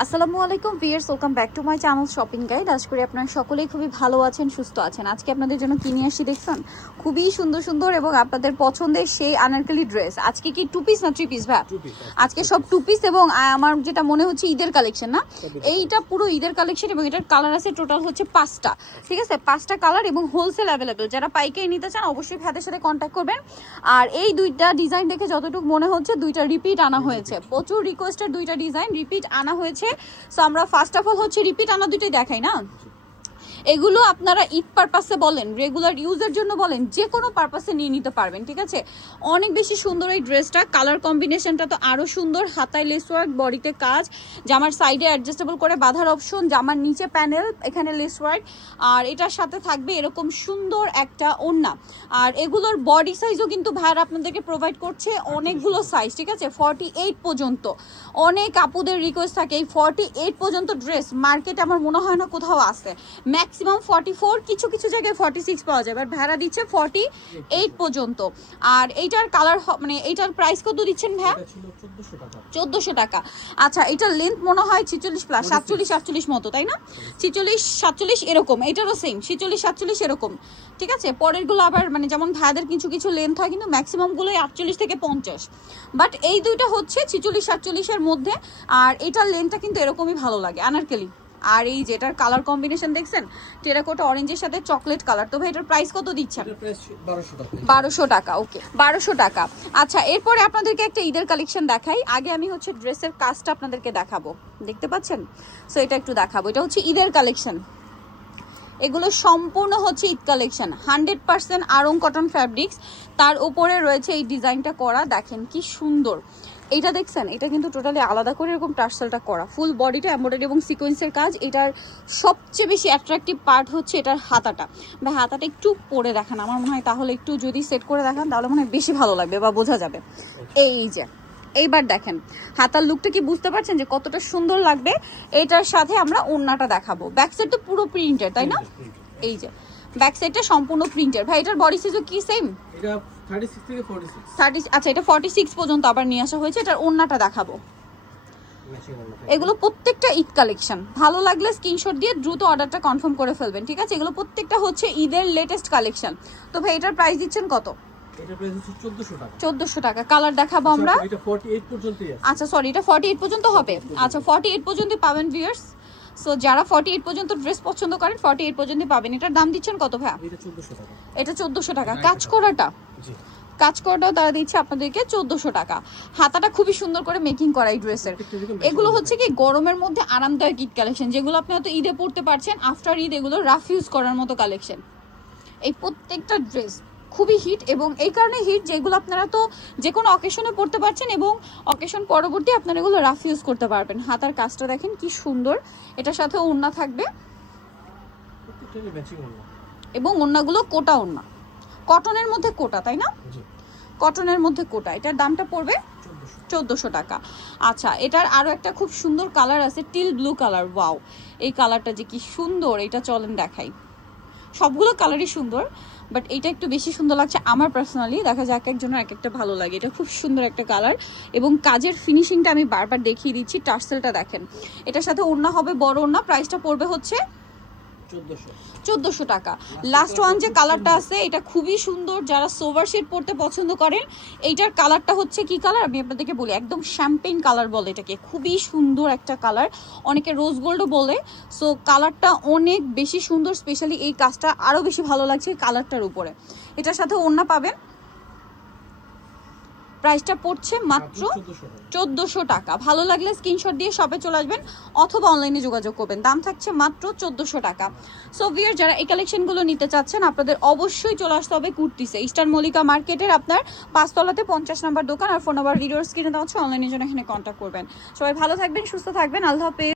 আসসালামু আলাইকুম viewers, welcome back to my channel shopping guide. আশা করি আপনারা সকলেই খুবই ভালো আছেন, সুস্থ আছেন। আজকে আপনাদের জন্য কিনে আসি দেখছেন খুবই সুন্দর সুন্দর এবং আপনাদের পছন্দের সেই আনারকলি ড্রেস। আজকে কি টু পিস না থ্রি পিস ভাই? আজকে সব টু পিস এবং আমার যেটা মনে হচ্ছে ঈদের কালেকশন না, এইটা পুরো ঈদের কালেকশন এবং এটার কালার আছে টোটাল হচ্ছে 5টা। ঠিক আছে, 5টা কালার এবং হোলসেল অ্যাভেলেবেল। যারা পাইকারি নিতে চান অবশ্যই ভাইদের সাথে কন্ট্যাক্ট করবেন। আর এই দুইটা ডিজাইন দেখে যতটুকু মনে হচ্ছে দুইটা রিপিট আনা হয়েছে, প্রচুর রিকোয়েস্টের দুইটা ডিজাইন রিপিট আনা হয়েছে। সো আমরা ফার্স্ট অফ অল হচ্ছে রিপিট আনা দুইটাই দেখাই না। এগুলো আপনারা ঈদ পারপাসে বলেন, রেগুলার ইউজের জন্য বলেন, যে কোনো পারপাসে নিয়ে নিতে পারবেন। ঠিক আছে, অনেক বেশি সুন্দর এই ড্রেসটা। কালার কম্বিনেশনটা তো আরও সুন্দর। হাতায় লেস ওয়ার্ক, বডিতে কাজ, জামার সাইডে অ্যাডজাস্টেবল করে বাঁধার অপশন, জামার নিচে প্যানেল, এখানে লেস ওয়ার্ক। আর এটার সাথে থাকবে এরকম সুন্দর একটা ওড়না। আর এগুলোর বডি সাইজও কিন্তু ভাইয়ারা আপনাদেরকে প্রোভাইড করছে অনেকগুলো সাইজ। ঠিক আছে, 48 পর্যন্ত। অনেক আপুদের রিকোয়েস্ট থাকে এই 48 পর্যন্ত ড্রেস মার্কেটে আমার মনে হয় না কোথাও আছে। ম্যাক্সিমাম 44, কিছু কিছু জায়গায় 46 পাওয়া যায়, বাট ভাড়া দিচ্ছে 48 পর্যন্ত। আর এইটার কালার মানে এইটার প্রাইস কত দিচ্ছেন ভাইয়া? 1400 টাকা। আচ্ছা, এটার লেন্থ মনে হয় 46 প্লাস, 47 48 মতো, তাই না? 46 47 এরকম। এটারও সেম 46 47 এরকম। ঠিক আছে, পরেরগুলো আবার মানে যেমন ভাইয়াদের কিছু কিছু লেন্থ হয়, কিন্তু ম্যাক্সিমামগুলোই 48 থেকে 50। বাট এই দুইটা হচ্ছে 46 47 এর মধ্যে। আর এটার লেন্থটা কিন্তু এরকমই ভালো লাগে, আনারকলি। আর এই যেটার কালার কম্বিনেশন দেখছেন, টেরাকোটা অরেঞ্জের সাথে চকলেট কালার। তো ভাই এটার প্রাইস কত দিচ্ছেন? 1200 টাকা। ওকে, 1200 টাকা। আচ্ছা, এরপরে আপনাদেরকে একটা ঈদের কালেকশন দেখাই। আগে আমি হচ্ছে ড্রেসের কাজটা আপনাদেরকে দেখাবো, দেখতে পাচ্ছেন? সো এটা একটু দেখাবো। এটা হচ্ছে ঈদের কালেকশন, এগুলো সম্পূর্ণ হচ্ছে Eid collection, 100% Aarong cotton fabrics. তার উপরে রয়েছে এই ডিজাইনটা করা, দেখেন কি সুন্দর। এইটা দেখছেন, এটা কিন্তু টোটালি আলাদা করে এরকম টার্সেলটা করা, ফুল বডিটা এমব্রয়ডারি এবং সিকোয়েন্সের কাজ। এটার সবচেয়ে বেশি অ্যাট্রাকটিভ পার্ট হচ্ছে এটার হাতাটা। বা হাতাটা একটু পরে দেখান, আমার মনে হয় তাহলে একটু যদি সেট করে দেখান তাহলে মনে হয় বেশি ভালো লাগবে বা বোঝা যাবে। এই যে এইবার দেখেন হাতার লুকটা কি বুঝতে পারছেন যে কতটা সুন্দর লাগবে। এটার সাথে আমরা ওড়নাটা দেখাবো। ব্যাক সাইড তো পুরো প্রিন্টের, তাই না? এই যে ব্যাক সাইডটা সম্পূর্ণ প্রিন্টের। ভাই এটার বডি সাইজও কি সেম? এটা 36 থেকে 46। 30, আচ্ছা এটা 46 পর্যন্ত আবার নিয়ে আসা হয়েছে। এটার ওড়নাটা দেখাবো। এগুলো প্রত্যেকটা ঈদ কালেকশন। ভালো লাগলে স্ক্রিনশট দিয়ে দ্রুত অর্ডারটা কনফার্ম করে ফেলবেন। ঠিক আছে, এগুলো প্রত্যেকটা হচ্ছে ঈদের লেটেস্ট কালেকশন। তো ভাই এটার প্রাইস দিচ্ছেন কত? এটা প্রাইস হচ্ছে 1400 টাকা। 1400 টাকা। কালার দেখাবো আমরা। এটা 48 পর্যন্তই আছে। আচ্ছা সরি, এটা 48 পর্যন্ত হবে। আচ্ছা 48 পর্যন্ত পাবেন ভিউয়ার্স। সো যারা 48 পর্যন্ত ড্রেস পছন্দ করেন 48 পর্যন্ত পাবেন। এটার দাম দিচ্ছেন কত ভাই? এটা 1400 টাকা। এটা 1400 টাকা। কাজ করাটা, জি, কাজ করাটাও তারা দিচ্ছে আপনাদেরকে 1400 টাকা। হাতাটা খুবই সুন্দর করে মেকিং করা এই ড্রেসের। এগুলো হচ্ছে কি গরমের মধ্যে আরামদায়ক ঈদ কালেকশন, যেগুলো আপনি হয়তো ঈদে পড়তে পারছেন, আফটার ঈদ এগুলো রাফ ইউজ করার মতো কালেকশন। এই প্রত্যেকটা ড্রেস খুবই হিট, এবং এই কারণে হিট যেগুলো আপনারা তো যে কোনো অকেশনে পড়তে পারছেন এবং অকেশন পরবর্তী আপনারা এগুলো রাফ ইউজ করতে পারবেন। হাতার কাজটা দেখেন কি সুন্দর। এটার সাথে ওড়না থাকবে প্রত্যেকটারই ম্যাচিং ওড়না, এবং ওড়নাগুলো কোটা ওড়না, কটনের মধ্যে কোটা, তাই না? জি, কটনের মধ্যে কোটা। এটার দামটা পড়বে 1400 টাকা। আচ্ছা, এটার আরও একটা খুব সুন্দর কালার আছে, টিল ব্লু কালার। ওয়াও, এই কালারটা যে কি সুন্দর, এটা চলেন দেখাই। সবগুলো কালারই সুন্দর, বাট এটা একটু বেশি সুন্দর লাগছে আমার পার্সোনালি। দেখা যায় এক একজনের এক একটা ভালো লাগে। এটা খুব সুন্দর একটা কালার এবং কাজের ফিনিশিংটা আমি বারবার দেখিয়ে দিচ্ছি। টার্সেলটা দেখেন, এটার সাথে ওড়না হবে বড় ওড়না। প্রাইসটা পড়বে হচ্ছে 1400 টাকা। লাস্ট ওয়ান যে কালারটা আছে এটা খুবই সুন্দর। যারা সোভার শেড পরতে পছন্দ করেন, এইটার কালারটা হচ্ছে কি কালার আমি আপনাদেরকে বলি, একদম শ্যাম্পেইন কালার বলে এটাকে। খুবই সুন্দর একটা কালার, অনেকে রোজ গোল্ডও বলে। সো কালারটা অনেক বেশি সুন্দর, স্পেশালি এই কাজটা আরও বেশি ভালো লাগছে এই কালারটার উপরে। এটার সাথে ওড়না পাবেন। প্রাইসটা পড়ছে মাত্র 1400 টাকা। ভালো লাগলে স্ক্রিনশট দিয়ে শপে চলে আসবেন অথবা অনলাইনে যোগাযোগ করবেন। দাম থাকছে মাত্র 1400 টাকা। সো ভিউয়ার যারা এই কালেকশনগুলো নিতে চাচ্ছেন আপনাদের অবশ্যই চলে আসতে হবে কুর্তিসে, ইস্টার্ন মল্লিকা মার্কেটের আপনার 5 তলাতে 50 নাম্বার দোকান। আর ফোন নাম্বার ভিডিওর স্ক্রিনে দেওয়া হচ্ছে, অনলাইনের জন্য এখানে কন্ট্যাক্ট করবেন। সবাই ভালো থাকবেন, সুস্থ থাকবেন, আল্লাহ হাফেজ।